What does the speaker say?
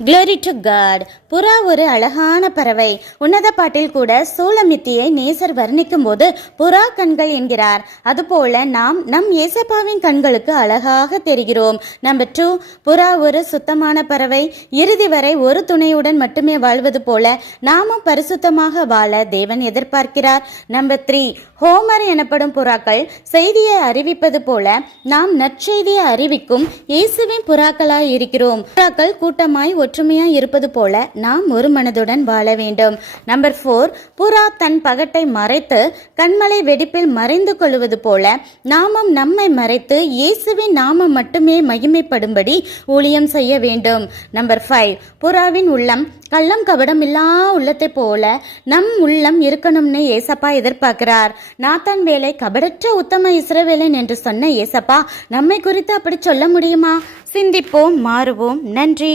Glory to God. புறா ஒரு அழகான பறவை. உன்னத பாட்டில் கூட சூலமித்தியை நேசர் வர்ணிக்கும் போது புறா கண்கள் என்கிறார். அதுபோல நாம் நம் ஏசப்பாவின் கண்களுக்கு அழகாக தெரிகிறோம். நம்பர் 2, புறா ஒரு சுத்தமான பறவை. இறுதி வரை ஒரு துணையுடன் மட்டுமே வாழ்வது போல நாமும் பரிசுத்தமாக வாழ தேவன் எதிர்பார்க்கிறார். நம்பர் 3, ஹோமர் எனப்படும் புறாக்கள் செய்தியை அறிவிப்பது போல நாம் நற்செய்தியை அறிவிக்கும் இயேசுவின் புறாக்களாய் இருக்கிறோம். புறாக்கள் கூட்டமாய் ஒற்றுமையாய் இருப்பது போல நாம் ஒரு மனதுடன் வாழ வேண்டும். நம்பர் 4, புறா தன் பகட்டை மறைத்து கண்மலை வெடிப்பில் மறைந்து கொள்வது போல நாமும் நம்மை மறைத்து இயேசுவின் நாமம் மட்டுமே மகிமைப்படும்படி ஊழியம் செய்ய வேண்டும். நம்பர் 5, புறாவின் உள்ளம் கள்ளம் கபடம் இல்லா உள்ளத்தை போல நம் உள்ளம் இருக்கணும்னு ஏசப்பா எதிர்பார்க்கிறார். நாத்தான் வேலை கபடற்ற உத்தம இஸ்ரவேலன் என்று சொன்ன ஏசப்பா நம்மை குறித்து அப்படி சொல்ல முடியுமா? சிந்திப்போம், மாறுவோம். நன்றி.